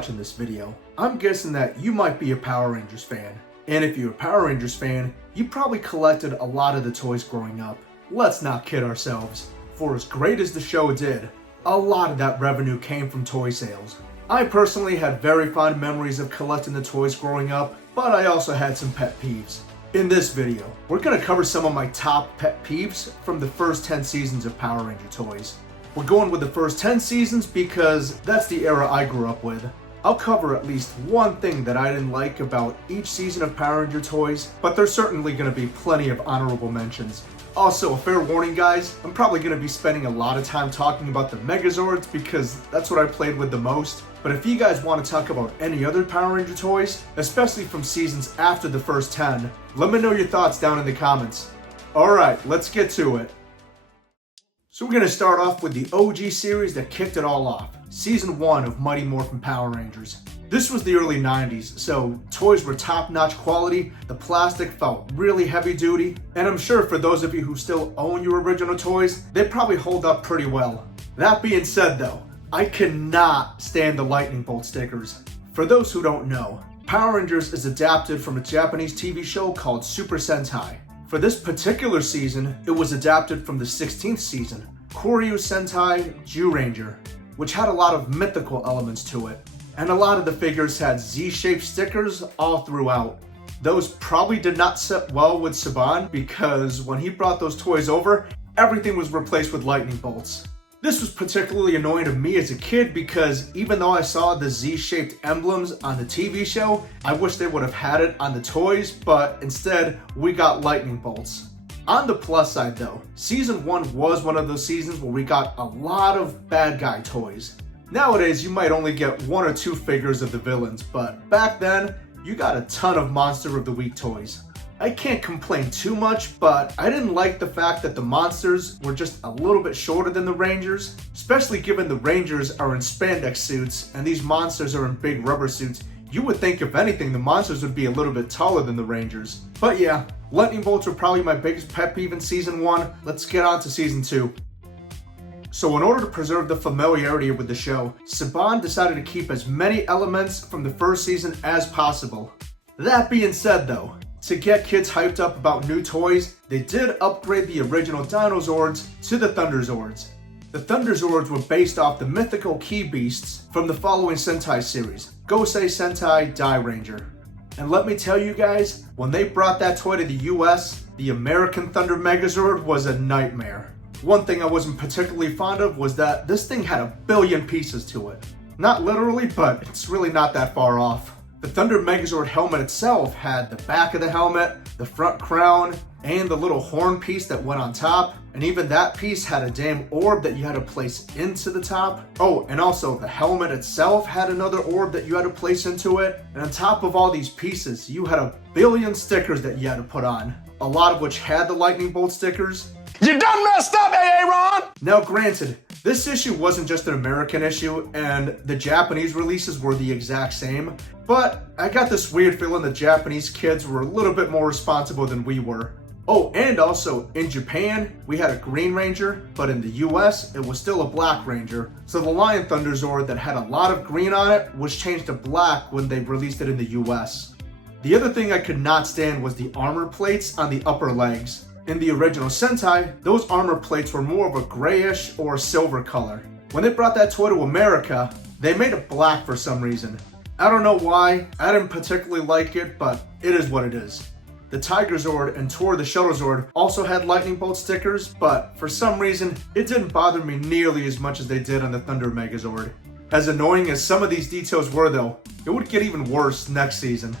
watching this video, I'm guessing that you might be a Power Rangers fan. And if you're a Power Rangers fan, you probably collected a lot of the toys growing up. Let's not kid ourselves. For as great as the show did, a lot of that revenue came from toy sales. I personally had very fond memories of collecting the toys growing up, but I also had some pet peeves. In this video, we're going to cover some of my top pet peeves from the first 10 seasons of Power Ranger toys. We're going with the first 10 seasons because that's the era I grew up with. I'll cover at least one thing that I didn't like about each season of Power Ranger toys, but there's certainly going to be plenty of honorable mentions. Also, a fair warning guys, I'm probably going to be spending a lot of time talking about the Megazords because that's what I played with the most. But if you guys want to talk about any other Power Ranger toys, especially from seasons after the first 10, let me know your thoughts down in the comments. Alright, let's get to it. So we're going to start off with the OG series that kicked it all off. Season 1 of Mighty Morphin Power Rangers. This was the early 90s, so toys were top-notch quality, the plastic felt really heavy duty, and I'm sure for those of you who still own your original toys, they probably hold up pretty well. That being said though, I cannot stand the lightning bolt stickers. For those who don't know, Power Rangers is adapted from a Japanese TV show called Super Sentai. For this particular season, it was adapted from the 16th season, Koryu Sentai Zyuranger, which had a lot of mythical elements to it. And a lot of the figures had Z-shaped stickers all throughout. Those probably did not sit well with Saban because when he brought those toys over, everything was replaced with lightning bolts. This was particularly annoying to me as a kid because even though I saw the Z-shaped emblems on the TV show, I wish they would have had it on the toys, but instead we got lightning bolts. On the plus side though, season 1 was one of those seasons where we got a lot of bad guy toys. Nowadays you might only get 1 or 2 figures of the villains, but back then you got a ton of Monster of the Week toys. I can't complain too much, but I didn't like the fact that the monsters were just a little bit shorter than the Rangers, especially given the Rangers are in spandex suits and these monsters are in big rubber suits. You would think if anything the monsters would be a little bit taller than the Rangers. But yeah, lightning bolts were probably my biggest pet peeve in season 1. Let's get on to season 2. So in order to preserve the familiarity with the show, Saban decided to keep as many elements from the first season as possible. That being said though, to get kids hyped up about new toys, they did upgrade the original Dinozords to the Thunderzords. The Thunderzords were based off the mythical key beasts from the following Sentai series, Gosei Sentai Dai Ranger. And let me tell you guys, when they brought that toy to the US, the American Thunder Megazord was a nightmare. One thing I wasn't particularly fond of was that this thing had 1 billion pieces to it. Not literally, but it's really not that far off. The Thunder Megazord helmet itself had the back of the helmet, the front crown, and the little horn piece that went on top. And even that piece had a damn orb that you had to place into the top. Oh, and also the helmet itself had another orb that you had to place into it. And on top of all these pieces, you had 1 billion stickers that you had to put on. A lot of which had the lightning bolt stickers. You done messed up, Aaron! Now granted, this issue wasn't just an American issue, and the Japanese releases were the exact same, but I got this weird feeling the Japanese kids were a little bit more responsible than we were. Oh, and also, in Japan, we had a Green Ranger, but in the US, it was still a Black Ranger, so the Lion Thunderzord that had a lot of green on it was changed to black when they released it in the US. The other thing I could not stand was the armor plates on the upper legs. In the original Sentai, those armor plates were more of a grayish or silver color. When they brought that toy to America, they made it black for some reason. I don't know why, I didn't particularly like it, but it is what it is. The Tigerzord and Tor the Shuttlezord also had lightning bolt stickers, but for some reason, it didn't bother me nearly as much as they did on the Thunder Megazord. As annoying as some of these details were though, it would get even worse next season.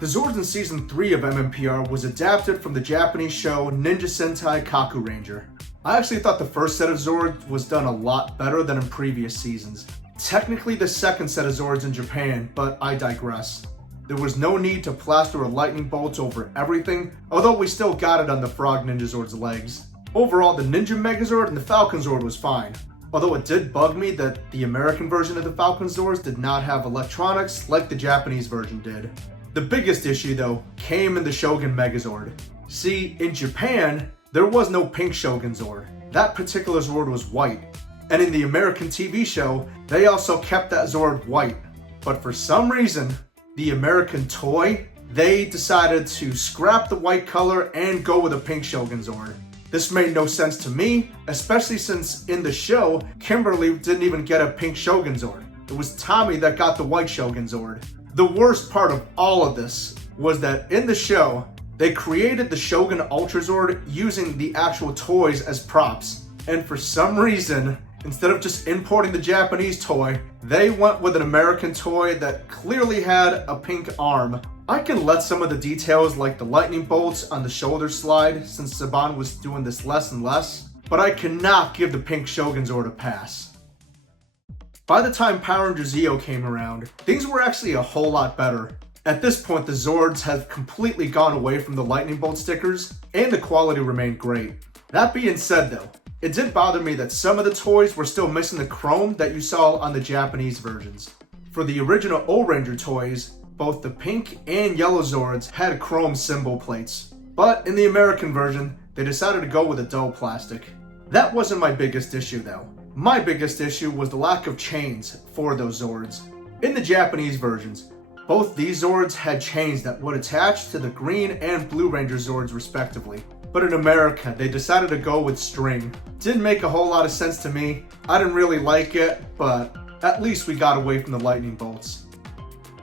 The Zords in Season 3 of MMPR was adapted from the Japanese show Ninja Sentai Kaku Ranger. I actually thought the first set of Zords was done a lot better than in previous seasons. Technically the second set of Zords in Japan, but I digress. There was no need to plaster a lightning bolt over everything, although we still got it on the Frog Ninja Zord's legs. Overall, the Ninja Megazord and the Falcon Zord was fine, although it did bug me that the American version of the Falcon Zords did not have electronics like the Japanese version did. The biggest issue though came in the Shogun Megazord. See, in Japan, there was no pink Shogun Zord. That particular Zord was white. And in the American TV show, they also kept that Zord white. But for some reason, the American toy, they decided to scrap the white color and go with a pink Shogun Zord. This made no sense to me, especially since in the show, Kimberly didn't even get a pink Shogun Zord. It was Tommy that got the white Shogun Zord. The worst part of all of this was that in the show, they created the Shogun Ultra Zord using the actual toys as props. And for some reason, instead of just importing the Japanese toy, they went with an American toy that clearly had a pink arm. I can let some of the details like the lightning bolts on the shoulder slide since Saban was doing this less and less, but I cannot give the pink Shogun Zord a pass. By the time Power Rangers Zeo came around, things were actually a whole lot better. At this point, the Zords have completely gone away from the lightning bolt stickers, and the quality remained great. That being said though, it did bother me that some of the toys were still missing the chrome that you saw on the Japanese versions. For the original O-Ranger toys, both the pink and yellow Zords had chrome symbol plates, but in the American version, they decided to go with a dull plastic. That wasn't my biggest issue though. My biggest issue was the lack of chains for those Zords. In the Japanese versions, both these Zords had chains that would attach to the green and blue Ranger Zords respectively. But in America, they decided to go with string. Didn't make a whole lot of sense to me. I didn't really like it, but at least we got away from the lightning bolts.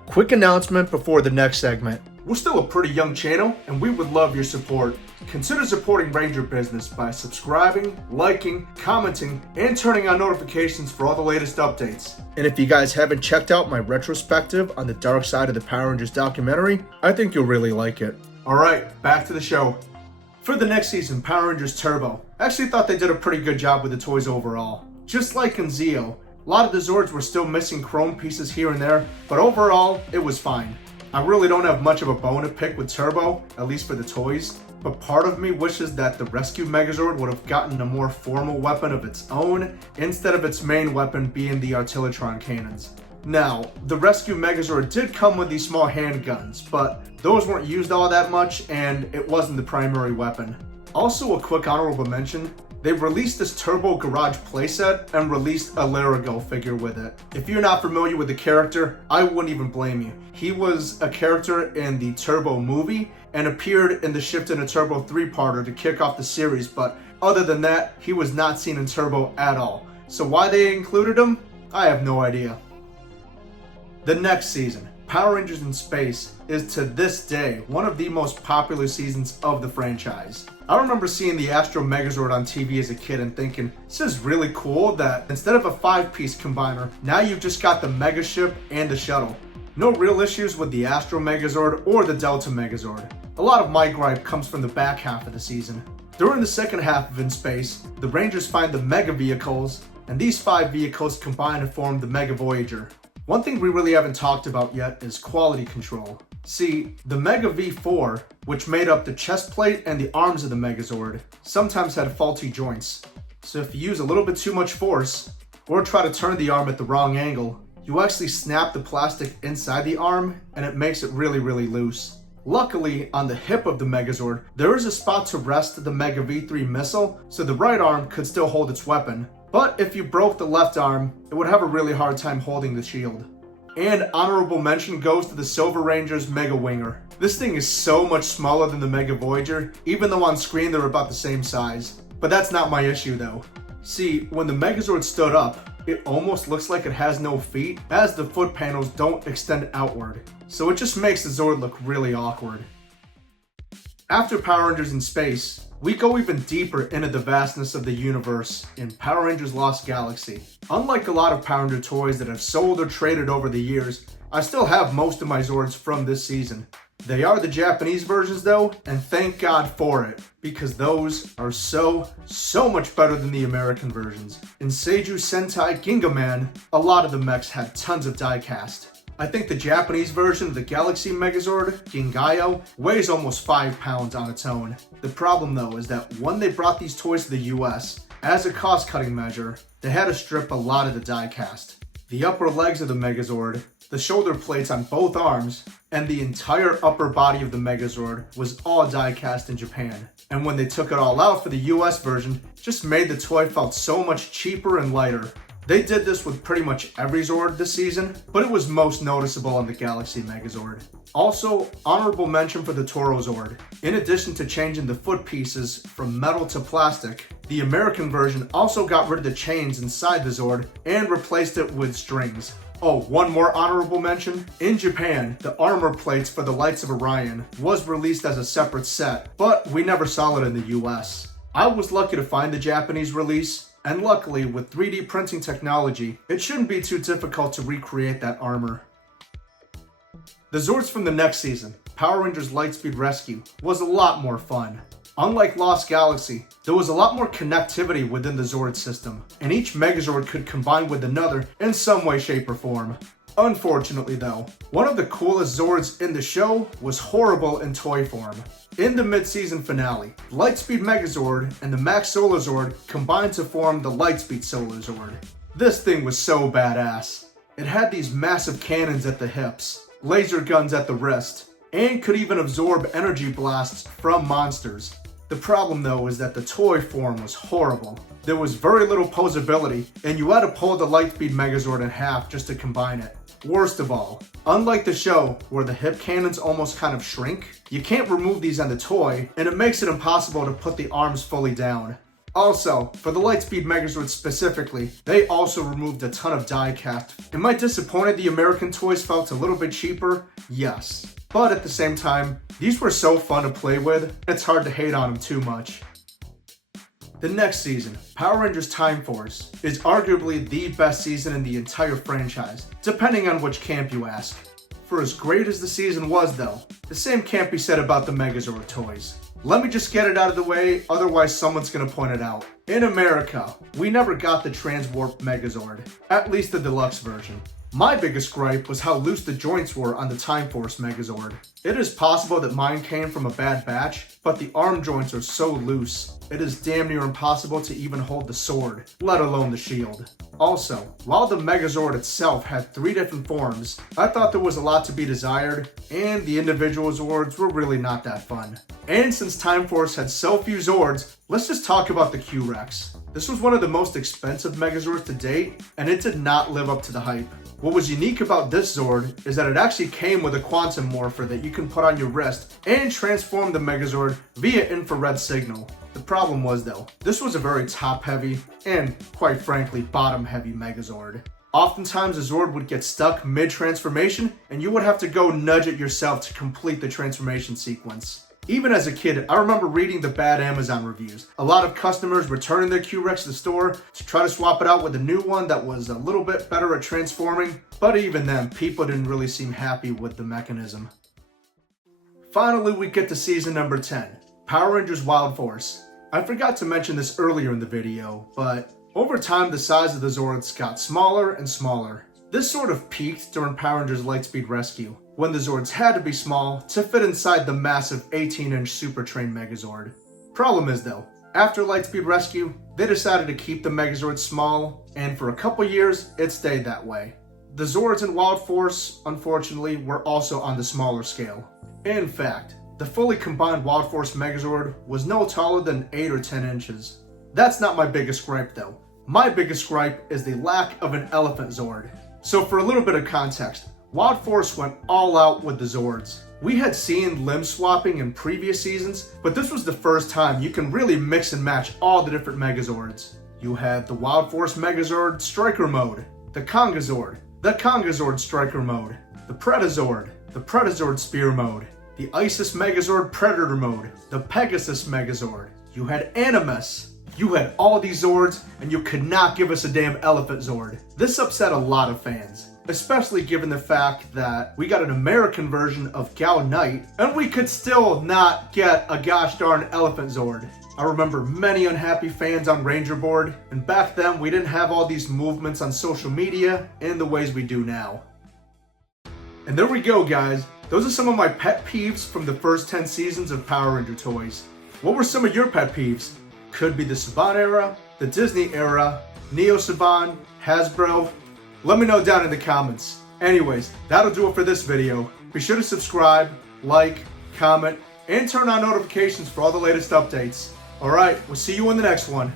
Quick announcement before the next segment. We're still a pretty young channel, and we would love your support. Consider supporting Ranger Business by subscribing, liking, commenting, and turning on notifications for all the latest updates. And if you guys haven't checked out my retrospective on the dark side of the Power Rangers documentary, I think you'll really like it. Alright, back to the show. For the next season, Power Rangers Turbo, I actually thought they did a pretty good job with the toys overall. Just like in Zeo, a lot of the Zords were still missing chrome pieces here and there, but overall, it was fine. I really don't have much of a bone to pick with Turbo, at least for the toys, but part of me wishes that the Rescue Megazord would have gotten a more formal weapon of its own, instead of its main weapon being the Artillotron cannons. Now, the Rescue Megazord did come with these small handguns, but those weren't used all that much, and it wasn't the primary weapon. Also, a quick honorable mention, they released this Turbo Garage playset and released a Larago figure with it. If you're not familiar with the character, I wouldn't even blame you. He was a character in the Turbo movie and appeared in the Shift into Turbo 3-parter to kick off the series, but other than that, he was not seen in Turbo at all. So why they included him, I have no idea. The next season, Power Rangers in Space, is to this day one of the most popular seasons of the franchise. I remember seeing the Astro Megazord on TV as a kid and thinking, this is really cool that instead of a 5-piece combiner, now you've just got the Mega Ship and the shuttle. No real issues with the Astro Megazord or the Delta Megazord. A lot of my gripe comes from the back half of the season. During the second half of In Space, the Rangers find the Mega Vehicles, and these 5 vehicles combine to form the Mega Voyager. One thing we really haven't talked about yet is quality control. See, the Mega V4, which made up the chest plate and the arms of the Megazord, sometimes had faulty joints. So if you use a little bit too much force, or try to turn the arm at the wrong angle, you actually snap the plastic inside the arm and it makes it really loose. Luckily, on the hip of the Megazord, there is a spot to rest the Mega V3 missile, so the right arm could still hold its weapon. But if you broke the left arm, it would have a really hard time holding the shield. And honorable mention goes to the Silver Ranger's Mega Winger. This thing is so much smaller than the Mega Voyager, even though on screen they're about the same size. But that's not my issue though. See, when the Megazord stood up, it almost looks like it has no feet, as the foot panels don't extend outward. So it just makes the Zord look really awkward. After Power Rangers in Space, we go even deeper into the vastness of the universe in Power Rangers Lost Galaxy. Unlike a lot of Power Ranger toys that have sold or traded over the years, I still have most of my Zords from this season. They are the Japanese versions though, and thank God for it, because those are so much better than the American versions. In Seiju Sentai Gingaman, a lot of the mechs had tons of die-cast. I think the Japanese version of the Galaxy Megazord, Gingayo, weighs almost 5 pounds on its own. The problem though is that when they brought these toys to the US, as a cost-cutting measure, they had to strip a lot of the die-cast. The upper legs of the Megazord, the shoulder plates on both arms, and the entire upper body of the Megazord was all die-cast in Japan. And when they took it all out for the US version, it just made the toy felt so much cheaper and lighter. They did this with pretty much every Zord this season, but it was most noticeable on the Galaxy Megazord. Also, honorable mention for the Toro Zord. In addition to changing the foot pieces from metal to plastic, the American version also got rid of the chains inside the Zord and replaced it with strings. Oh, one more honorable mention. In Japan, the armor plates for the Lights of Orion was released as a separate set, but we never saw it in the US. I was lucky to find the Japanese release, and luckily with 3D printing technology, it shouldn't be too difficult to recreate that armor. The Zords from the next season, Power Rangers Lightspeed Rescue, was a lot more fun. Unlike Lost Galaxy, there was a lot more connectivity within the Zord system, and each Megazord could combine with another in some way, shape, or form. Unfortunately though, one of the coolest Zords in the show was horrible in toy form. In the mid-season finale, Lightspeed Megazord and the Max Solar Zord combined to form the Lightspeed Solar Zord. This thing was so badass. It had these massive cannons at the hips, laser guns at the wrist, and could even absorb energy blasts from monsters. The problem though is that the toy form was horrible. There was very little posability, and you had to pull the Lightspeed Megazord in half just to combine it. Worst of all, unlike the show where the hip cannons almost kind of shrink, you can't remove these on the toy, and it makes it impossible to put the arms fully down. Also, for the Lightspeed Megazord specifically, they also removed a ton of die cast. Am I disappointed the American toys felt a little bit cheaper? Yes. But at the same time, these were so fun to play with, it's hard to hate on them too much. The next season, Power Rangers Time Force, is arguably the best season in the entire franchise, depending on which camp you ask. For as great as the season was though, the same can't be said about the Megazord toys. Let me just get it out of the way, otherwise someone's gonna point it out. In America, we never got the Transwarp Megazord, at least the deluxe version. My biggest gripe was how loose the joints were on the Time Force Megazord. It is possible that mine came from a bad batch, but the arm joints are so loose, it is damn near impossible to even hold the sword, let alone the shield. Also, while the Megazord itself had 3 different forms, I thought there was a lot to be desired, and the individual Zords were really not that fun. And since Time Force had so few Zords, let's just talk about the Q-Rex. This was one of the most expensive Megazords to date, and it did not live up to the hype. What was unique about this Zord is that it actually came with a quantum morpher that you can put on your wrist and transform the Megazord via infrared signal. The problem was though, this was a very top-heavy and, quite frankly, bottom-heavy Megazord. Oftentimes the Zord would get stuck mid-transformation and you would have to go nudge it yourself to complete the transformation sequence. Even as a kid, I remember reading the bad Amazon reviews. A lot of customers returning their Q-Rex to the store to try to swap it out with a new one that was a little bit better at transforming, but even then, people didn't really seem happy with the mechanism. Finally, we get to season number 10, Power Rangers Wild Force. I forgot to mention this earlier in the video, but over time the size of the Zords got smaller and smaller. This sort of peaked during Power Rangers Lightspeed Rescue, when the Zords had to be small to fit inside the massive 18-inch Super Train Megazord. Problem is though, after Lightspeed Rescue, they decided to keep the Megazord small, and for a couple years, it stayed that way. The Zords in Wild Force, unfortunately, were also on the smaller scale. In fact, the fully combined Wild Force Megazord was no taller than 8 or 10 inches. That's not my biggest gripe though. My biggest gripe is the lack of an Elephant Zord. So for a little bit of context, Wild Force went all out with the Zords. We had seen limb swapping in previous seasons, but this was the first time you can really mix and match all the different Megazords. You had the Wild Force Megazord Striker Mode, the Kongazord Striker Mode, the Pretazord Spear Mode, the Isis Megazord Predator Mode, the Pegasus Megazord. You had Animus. You had all these Zords, and you could not give us a damn Elephant Zord. This upset a lot of fans, especially given the fact that we got an American version of Gal Knight, and we could still not get a gosh darn Elephant Zord. I remember many unhappy fans on Ranger Board, and back then we didn't have all these movements on social media in the ways we do now. And there we go, guys. Those are some of my pet peeves from the first 10 seasons of Power Ranger toys. What were some of your pet peeves? Could be the Saban era, the Disney era, Neo Saban, Hasbro. Let me know down in the comments. Anyways, that'll do it for this video. Be sure to subscribe, like, comment, and turn on notifications for all the latest updates. Alright, we'll see you in the next one.